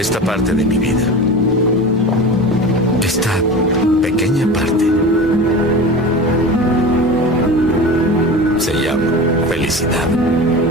esta parte de mi vida. Esta pequeña parte se llama felicidad.